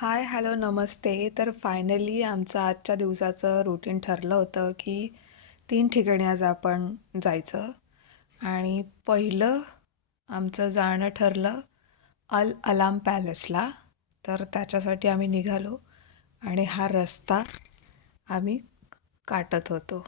हाय, hello, नमस्ते. तर finally आमचं आजच्या दिवसाचं रुटीन ठरलं होतं, की 3 ठिकाणी आज आपण जायचं आणि पहिलं आमचं जाणं ठरलं अल अलाम पॅलेसला. तर त्याच्यासाठी आम्ही निघालो आणि हा रस्ता आम्ही काटत होतो.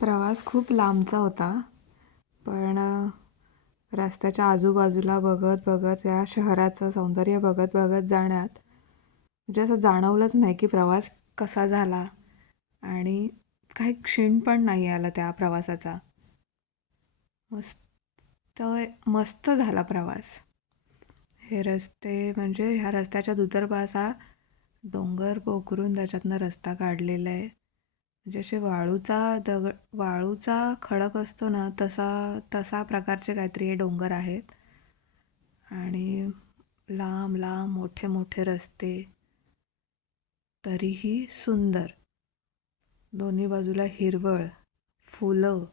प्रवास खूप लांबचा होता, पण रस्त्याच्या आजूबाजूला बघत बघत या शहराचं सौंदर्य बघत बघत जाण्यात म्हणजे असं जाणवलंच नाही की प्रवास कसा झाला आणि काही क्षीण पण नाही आला त्या प्रवासाचा. मस्त मस्त झाला प्रवास. हे रस्ते म्हणजे ह्या रस्त्याच्या दुतर्फा डोंगर पोखरून त्याच्यातनं रस्ता काढलेला आहे. म्हणजे असे वाळूचा खडक असतो ना, तसा तसा प्रकारचे काहीतरी हे डोंगर आहेत आणि लांब लांब मोठे मोठे रस्ते, तरीही सुंदर. दोन्ही बाजूला हिरवळ, फुलं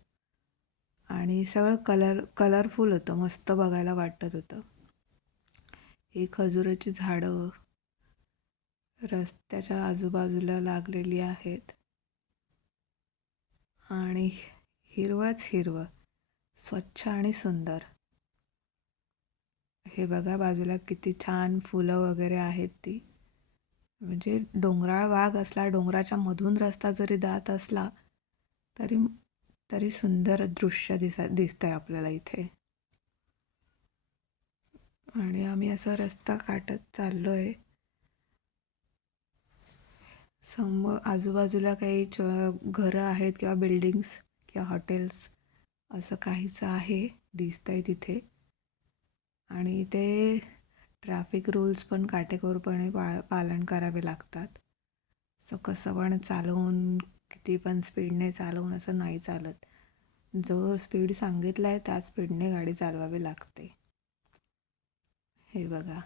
आणि सगळं कलरफुल होतं, मस्त बघायला वाटत होतं. ही खजुराची झाडं रस्त्याच्या आजूबाजूला लागलेली आहेत आणि हिरवंच हिरवं, स्वच्छ आणि सुंदर. हे बघा बाजूला किती छान फुलं वगैरे आहेत ती. म्हणजे डोंगराळ भाग असला, डोंगराच्या मधून रस्ता जरी जात असला तरी तरी सुंदर दृश्य दिसतंय आपल्याला इथे. आणि आम्ही असा रस्ता काढत चाललो आहे. आजूबाजूला काही घरं आहेत किंवा बिल्डिंग्स किंवा हॉटेल्स असं काहीच आहे दिसतंय तिथे. आणि ते ट्रॅफिक रूल्स पण काटेकोरपणे पालन करावे लागतात. सो कसं पण चालवून, किती पण स्पीडने चालवून असं नाही चालत. जो स्पीड सांगितला आहे त्या स्पीडने गाडी चालवावी लागते. हे बघा,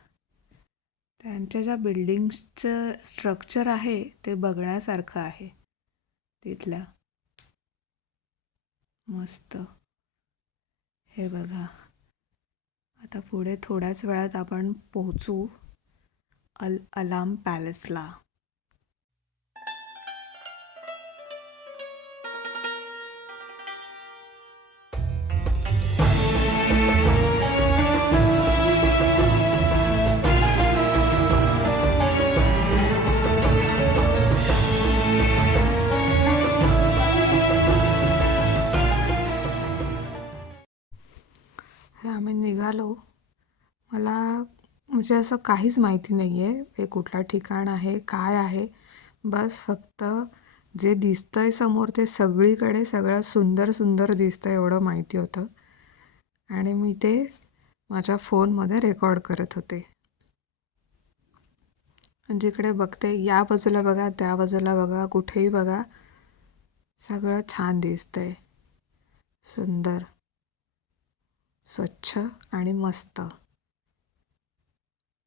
त्यांच्या ज्या बिल्डिंग्सचं स्ट्रक्चर आहे ते बघण्यासारखं आहे तिथल्या. मस्त. हे बघा, आता पुढे थोड्याच वेळात आपण पोहोचू अलाम पॅलेसला. हे आम्ही निघालो. मला म्हणजे असं काहीच माहिती नाही आहे हे कुठलं ठिकाण आहे, काय आहे. बस फक्त जे दिसतंय समोर ते सगळीकडे सगळं सुंदर सुंदर दिसतंय एवढं माहिती होतं. आणि मी ते माझ्या फोनमध्ये रेकॉर्ड करत होते. जिकडे बघते या बाजूला बघा, त्या बाजूला बघा, कुठेही बघा, सगळं छान दिसतंय, सुंदर, स्वच्छ आणि मस्त.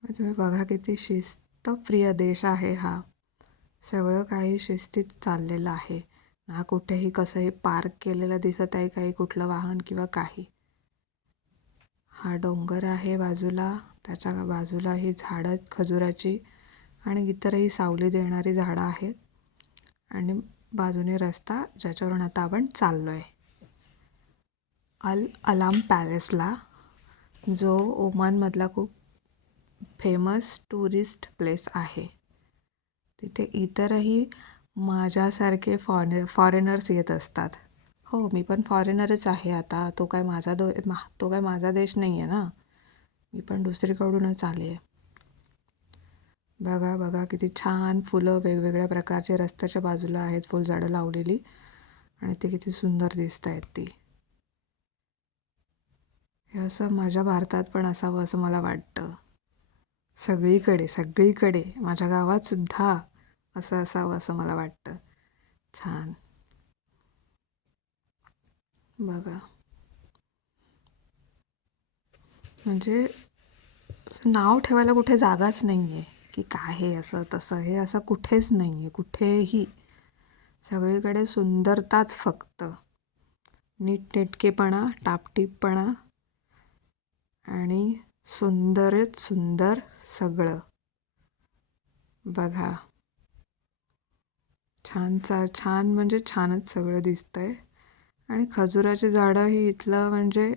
तुम्ही बघा किती शिस्तप्रिय देश आहे हा. सगळं काही शिस्तीत चाललेलं आहे ना. कुठेही कसंही पार्क केलेलं दिसत आहे काही कुठलं वाहन किंवा काही. हा डोंगर आहे बाजूला, त्याच्या बाजूला ही झाडं खजुराची आणि इतरही सावली देणारी झाडं आहेत. आणि बाजूने रस्ता ज्याच्यावरून आता आपण चाललो आहे अलाम पॅलेसला, जो ओमानमधला खूप फेमस टुरिस्ट प्लेस आहे. तिथे इतरही माझ्यासारखे फॉरेनर्स येत असतात. हो, मी पण फॉरेनरच आहे आता. तो काय माझा देश नाही आहे ना. मी पण दुसरीकडूनच आले आहे. बघा बघा किती छान फुलं वेगवेगळ्या प्रकारचे रस्त्याच्या बाजूला आहेत, फुलझाडं लावलेली. आणि ते किती सुंदर दिसत आहेत ती. हे असं माझ्या भारतात पण असावं असं मला वाटतं. सगळीकडे माझ्या गावात सुद्धा असं असावं असं मला वाटतं. छान. बघा, म्हणजे नाव ठेवायला कुठे जागाच नाही आहे की काय हे असं तसं. हे असं कुठेच नाही आहे, कुठेही. सगळीकडे सुंदरताच फक्त, नीटनेटकेपणा, टापटीपपणा आणि सुंदरच सुंदर सगळं. बघा, छान म्हणजे छानच सगळं दिसतंय. आणि खजुराची झाडं ही इथलं म्हणजे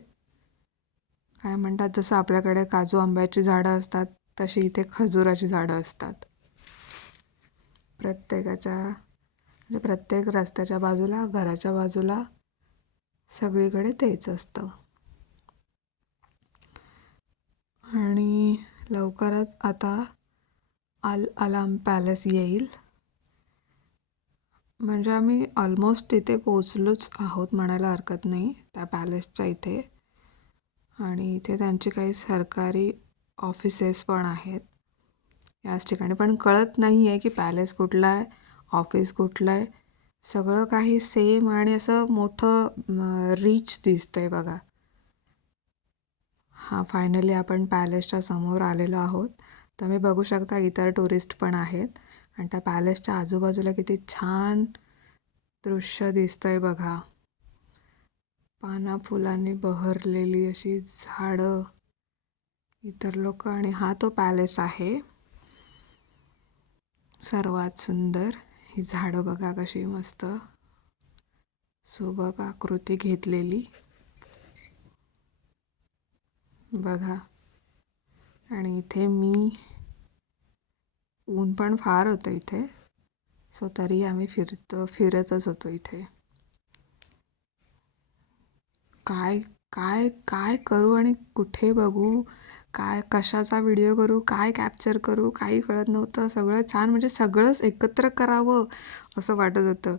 काय म्हणतात, जसं आपल्याकडे काजू आंब्याची झाडं असतात तशी इथे खजुराची झाडं असतात. प्रत्येक रस्त्याच्या बाजूला, घराच्या बाजूला सगळीकडे तेच असतं. आणि लवकरच आता अलाम पॅलेस येईल. म्हणजे आम्ही ऑलमोस्ट तिथे पोचलोच आहोत म्हणायला हरकत नाही, त्या पॅलेसच्या इथे. आणि इथे त्यांची काही सरकारी ऑफिसेस पण आहेत याच ठिकाणी. पण कळत नाही आहे की पॅलेस कुठला आहे, ऑफिस कुठलं आहे. सगळं काही सेम आणि असं मोठं रिच दिसतंय बघा. हां, फायनली आपण पॅलेसच्या समोर आलेलो आहोत. तुम्ही बघू शकता इतर टुरिस्ट पण आहेत आणि त्या पॅलेसच्या आजूबाजूला किती छान दृश्य दिसतंय बघा. पाना फुलांनी बहरलेली अशी झाडं, इतर लोक आणि हा तो पॅलेस आहे. सर्वात सुंदर ही झाडं बघा कशी मस्त सुबक आकृती घेतलेली बघा. आणि इथे ऊन पण फार होतं इथे, सो तरी आम्ही फिरतच होतो इथे. काय काय काय करू आणि कुठे बघू, काय कशाचा व्हिडिओ करू, काय कॅप्चर करू, काही कळत नव्हतं. सगळं छान म्हणजे सगळंच एकत्र करावं असं वाटत होतं.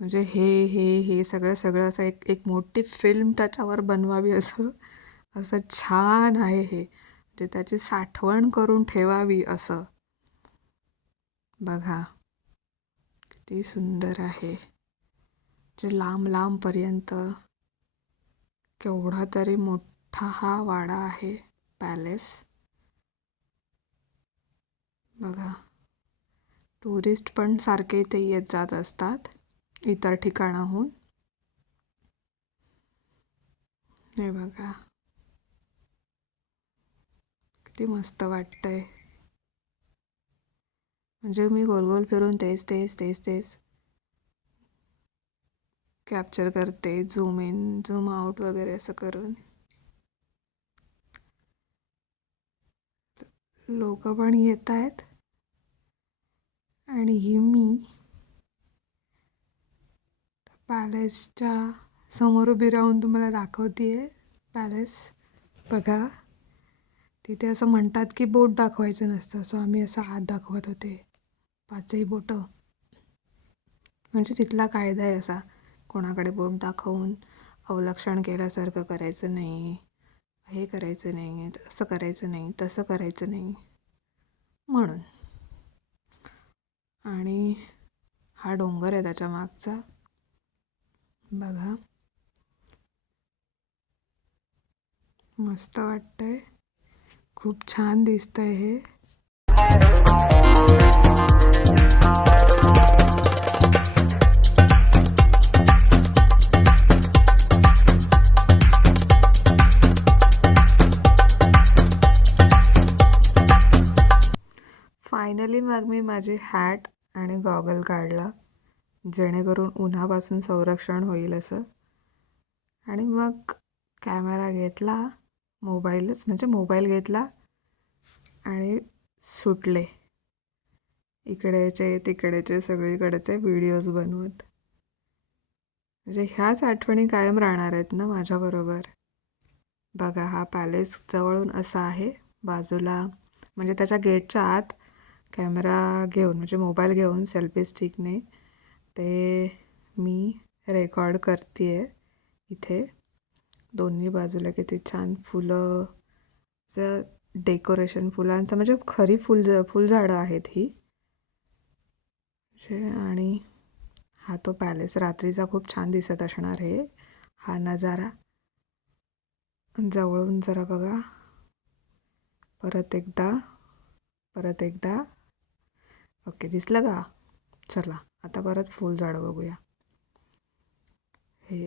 म्हणजे हे सगळं सगळं असं एक मोठी फिल्म त्याच्यावर बनवावी असं असं छान आहे हे. म्हणजे त्याची साठवण करून ठेवावी असं बघा. किती सुंदर आहे. जे लांब लांबपर्यंत केवढा तरी मोठा हा वाडा आहे पॅलेस बघा. टुरिस्ट पण सारखे इथे येत जात असतात इतर ठिकाणाहून. हे बघा किती मस्त वाटतंय. म्हणजे मी गोल गोल फिरून तेच कॅप्चर करते, झूम इन झूम आउट वगैरे असं करून. लोक पण येत आहेत आणि ही मी पॅलेसच्या समोर उभी राहून तुम्हाला दाखवतेय पॅलेस बघा. तिथे असं म्हणतात की बोट दाखवायचं नसतं, सो आम्ही असं आत दाखवत होते 5ही बोटं. म्हणजे तिथला कायदा आहे असा, कोणाकडे बोट दाखवून अवलक्षण केल्यासारखं करायचं नाही, हे करायचं नाही, असं करायचं नाही, तसं करायचं नाही म्हणून. आणि हा डोंगर आहे त्याच्या मागचा बघा. मस्त वाटतंय, खूप छान दिसतंय हे. फायनली मग मी माझी हॅट आणि गॉगल काढला जेणेकरून उन्हापासून संरक्षण होईल असं. आणि मग कॅमेरा घेतला, मोबाईल घेतला आणि सुटले इकडेचे तिकडेचे सगळीकडेचे व्हिडिओज बनवत. म्हणजे ह्याच आठवणी कायम राहणार आहेत ना माझ्याबरोबर. बघा हा पॅलेस जवळून असा आहे. बाजूला म्हणजे त्याच्या गेटच्या आत कॅमेरा घेऊन म्हणजे मोबाईल घेऊन सेल्फी स्टिकने ते मी रेकॉर्ड करते आहे. इथे दोन्ही बाजूला किती छान फुलं डेकोरेशन फुलांचं म्हणजे खरी फुलझाडं आहेत ही. आणि हा तो पॅलेस रात्रीचा खूप छान दिसत असणार आहे हा नजारा. जवळून जरा बघा परत एकदा. ओके दिसलं का? चला आता परत फुलझाडं बघूया. हे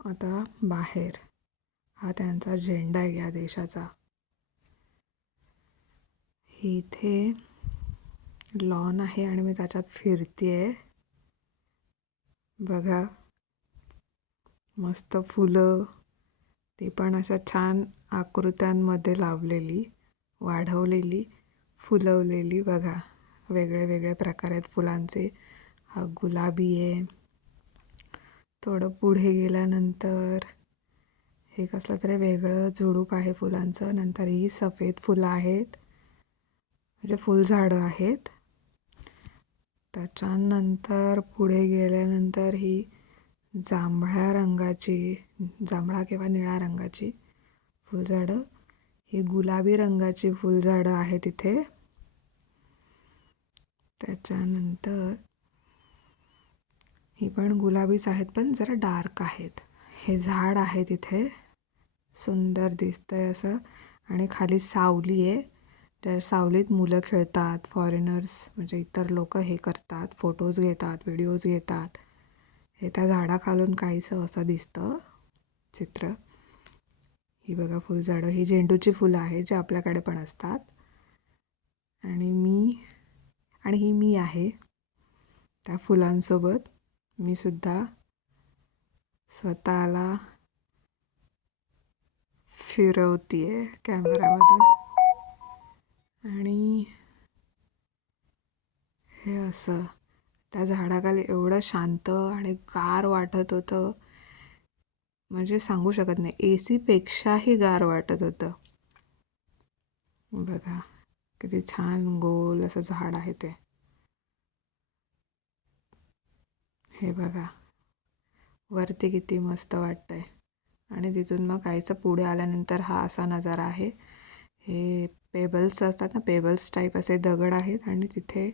आता बाहेर हा त्यांचा झेंडा आहे या देशाचा. इथे लॉन आहे आणि मी त्याच्यात फिरतेय बघा. मस्त फुलं, ती पण अशा छान आकृत्यांमध्ये लावलेली, वाढवलेली, फुलवलेली बघा. वेगळे वेगळे प्रकार आहेत फुलांचे. हा गुलाबी आहे. थोडं पुढे गेल्यानंतर हे कसलं तरी वेगळं झुडूप आहे फुलांचं. नंतर ही सफेद फुलं आहेत, म्हणजे फुलझाडं आहेत. त्याच्यानंतर पुढे गेल्यानंतर ही जांभळा किंवा निळ्या रंगाची फुलझाडं. ही गुलाबी रंगाची फुलझाडं आहेत इथे. त्याच्यानंतर ही पण गुलाबीच आहेत पण जरा डार्क आहेत. हे झाड आहे तिथे सुंदर दिसतंय असं. आणि खाली सावली आहे, त्या सावलीत मुलं खेळतात, फॉरेनर्स म्हणजे इतर लोक हे करतात, फोटोज घेतात, व्हिडिओज घेतात. हे त्या झाडाखालून काहीसं असं दिसतं चित्र. ही बघा फुलझाडं, ही झेंडूची फुलं आहेत जे आपल्याकडे पण असतात. आणि ही मी आहे त्या फुलांसोबत. मी सुद्धा स्वतःला फिरवतीये कॅमेरामधून. आणि हे असं त्या झाडाखाली एवढं शांत आणि गार वाटत होतं, म्हणजे सांगू शकत नाही. AC पेक्षाही गार वाटत होतं. बघा किती छान गोल असं झाड आहे ते. हे बघा वरती किती मस्त वाटतंय. आणि तिथून मग काहीचं पुढे आल्यानंतर हा असा नजारा आहे. हे पेबल्स असतात ना, पेबल्स टाईप असे दगड आहेत आणि तिथे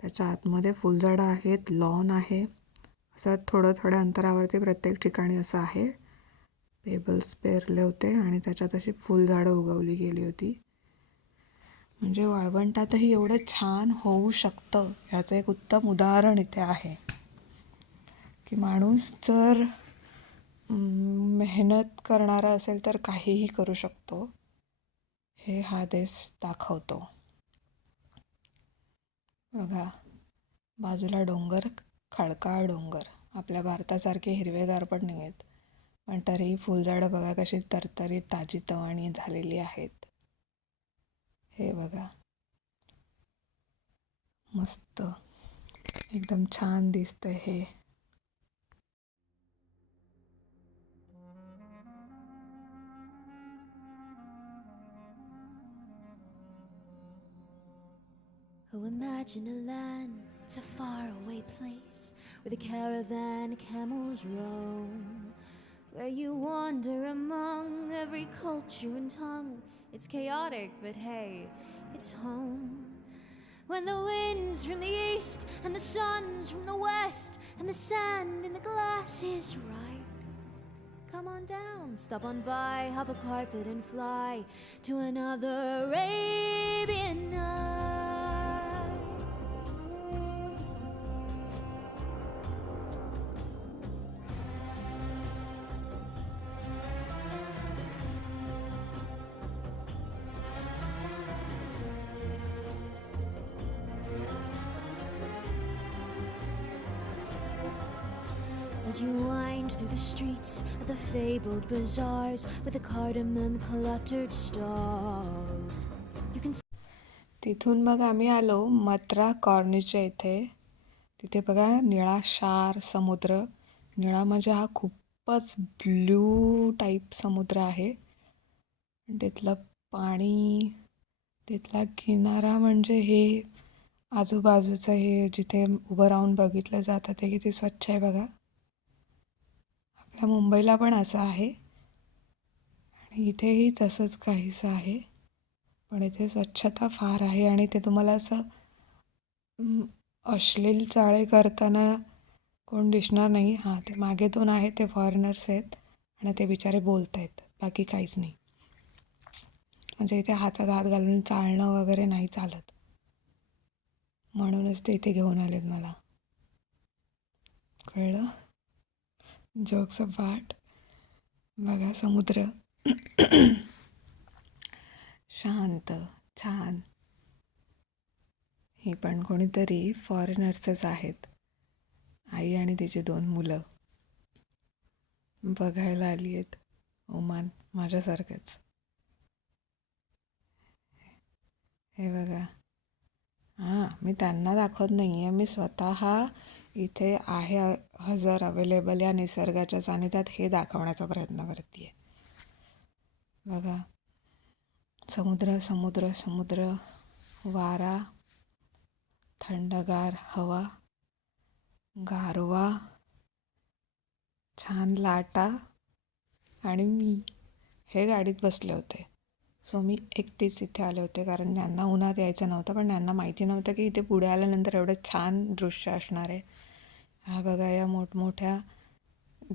त्याच्या आतमध्ये फुलझाडं आहेत, लॉन आहे. असं थोडं थोड्या अंतरावरती प्रत्येक ठिकाणी असं आहे. पेबल्स पेरले होते आणि त्याच्यात अशी फुलझाडं उगवली गेली होती. म्हणजे वाळवंटातही एवढं छान होऊ शकतं ह्याचं एक उत्तम उदाहरण इथे आहे की माणूस जर मेहनत करणारा असेल तर काहीही करू शकतो, हे हा देश दाखवतो. बघा बाजूला डोंगर, खडकाळ डोंगर. आपल्या भारतासारखे हिरवेगार पण नाही आहेत, पण तरीही फुलझाडं बघा कशी तरतरीत ताजीतवाणी झालेली आहेत. हे बघा मस्त एकदम छान दिसतंय हे. Oh, imagine a land, it's a faraway place, where the caravan camels roam, where you wander among every culture and tongue. It's chaotic, but hey, it's home. When the wind's from the east, and the sun's from the west, and the sand in the glass is right. Come on down, stop on by, hop a carpet and fly to another Arabian night. As you wind through the streets of the fabled bazaars with the cardamom cluttered stalls, you can तिथून मग आम्ही आलो मत्रा कॉर्निशच्या इथे. तिथे बघा निळा शार समुद्र. निळा म्हणजे हा खूपच ब्ल्यू टाईप समुद्र आहे. तिथलं पाणी, तिथला किनारा म्हणजे हे आजूबाजूचं हे जिथे उभं राहून बघितलं जातं ते किती स्वच्छ आहे बघा. आपल्या मुंबईला पण असं आहे आणि इथेही तसंच काहीसं आहे, पण इथे स्वच्छता फार आहे. आणि ते तुम्हाला असं अश्लील चाळे करताना कोण दिसणार नाही. हां, ते मागे 2 आहेत ते फॉरेनर्स आहेत आणि ते बिचारे बोलत आहेत, बाकी काहीच नाही. म्हणजे इथे हातात हात घालून चालणं वगैरे नाही चालत, म्हणूनच ते इथे घेऊन आलेत मला. कळलं? Jokes apart. बघा समुद्र शांत छान. ही पण कोणीतरी फॉरेनर्सच आहेत. आई आणि तिची 2 मुलं बघायला आली आहेत ओमान, माझ्यासारखंच. हे बघा. हां, मी त्यांना दाखवत नाही आहे, मी स्वतः इथे आहे हजर अवेलेबल या निसर्गाच्या सानिध्यात हे दाखवण्याचा प्रयत्न करते आहे. बघा समुद्र समुद्र समुद्र, वारा, थंडगार हवा, गारवा, छान लाटा. आणि मी हे गाडीत बसले होते. सो मी एकटीच इथे आले होते, कारण यांना उन्हात यायचं नव्हतं, पण यांना माहिती नव्हतं की इथे पुढे आल्यानंतर एवढं छान दृश्य असणार आहे. हा बघा या मोठमोठ्या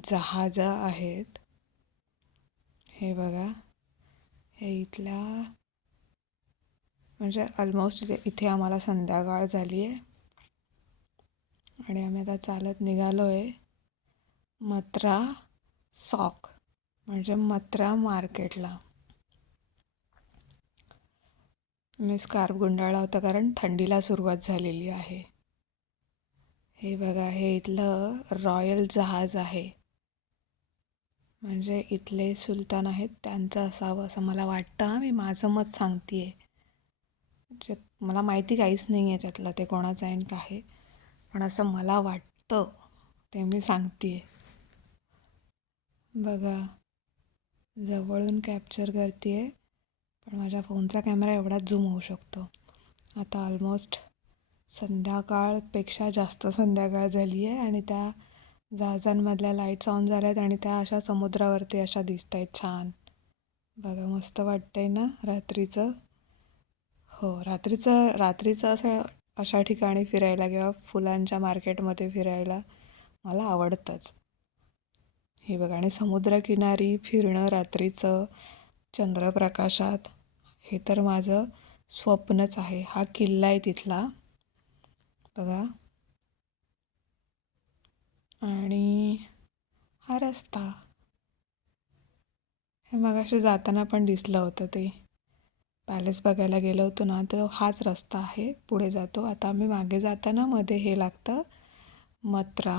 जहाजा आहेत. हे बघा, हे इथल्या म्हणजे ऑलमोस्ट इथे आम्हाला संध्याकाळ झाली आहे आणि आम्ही आता चालत निघालो आहे मत्रा सॉक म्हणजे मत्रा मार्केटला. मी स्कार्फ गुंडाळला होता कारण थंडीला सुरुवात झालेली आहे. हे बघा, हे इथलं रॉयल जहाज आहे, म्हणजे इथले सुलतान आहेत त्यांचं असावं असं मला वाटतं. मी माझं मत सांगते आहे, म्हणजे मला माहिती काहीच नाही आहे त्यातलं ते कोणाचं आहे का आहे, पण असं मला वाटतं ते मी सांगते आहे. बघा, जवळून कॅप्चर करते आहे, पण माझ्या फोनचा कॅमेरा एवढाच झूम होऊ शकतो. आता ऑलमोस्ट संध्याकाळपेक्षा जास्त संध्याकाळ झाली आहे आणि त्या जहाजांमधल्या लाईट्स ऑन झाल्या आहेत आणि त्या अशा समुद्रावरती अशा दिसत आहेत छान. बघा, मस्त वाटतंय ना रात्रीचं. हो, रात्रीचं असं अशा ठिकाणी फिरायला किंवा फुलांच्या मार्केटमध्ये फिरायला मला आवडतंच. हे बघा, आणि समुद्रकिनारी फिरणं रात्रीचं चंद्रप्रकाशात हे तर माझं स्वप्नच आहे. हा किल्ला आहे तिथला बघा, आणि हा रस्ता, हे मगाशी जाताना पण दिसलं होतं, ते पॅलेस बघायला गेलो होतो ना, तो हाच रस्ता आहे, पुढे जातो. आता आम्ही मागे जाताना मध्ये हे लागतं मत्रा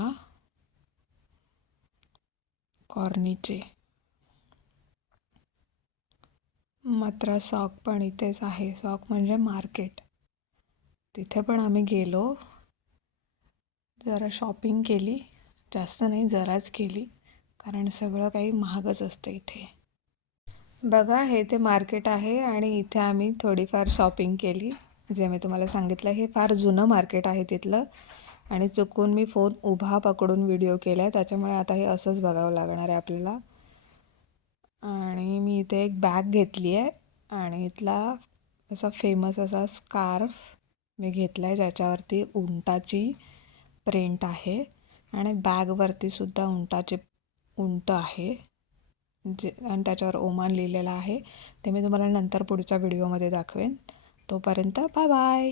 कॉर्निचे. मत्रा सॉक पण इथेच आहे. सॉक म्हणजे मार्केट, तिथे पण आम्ही गेलो, जरा शॉपिंग केली, जास्त नाही जराच केली, कारण सगळं काही महागच असतं इथे. बघा, हे ते मार्केट आहे आणि इथे आम्ही थोडीफार शॉपिंग केली. जे मी तुम्हाला सांगितलं, हे फार जुनं मार्केट आहे तिथलं, आणि चुकून मी फोन उभा पकडून व्हिडिओ केला आहे, त्याच्यामुळे आता हे असंच बघावं लागणार आहे आपल्याला. आणि मी इथे एक बॅग घेतली आहे आणि इथला असा फेमस असा स्कार्फ मी घेतला आहे, ज्याच्यावरती उंटाची प्रिंट आहे आणि बॅगवरती सुद्धा उंट आहे, आणि त्याच्यावर ओमान लिहिलेला आहे. ते मी तुम्हाला नंतर पुढच्या व्हिडिओमध्ये दाखवेन. तोपर्यंत बाय बाय.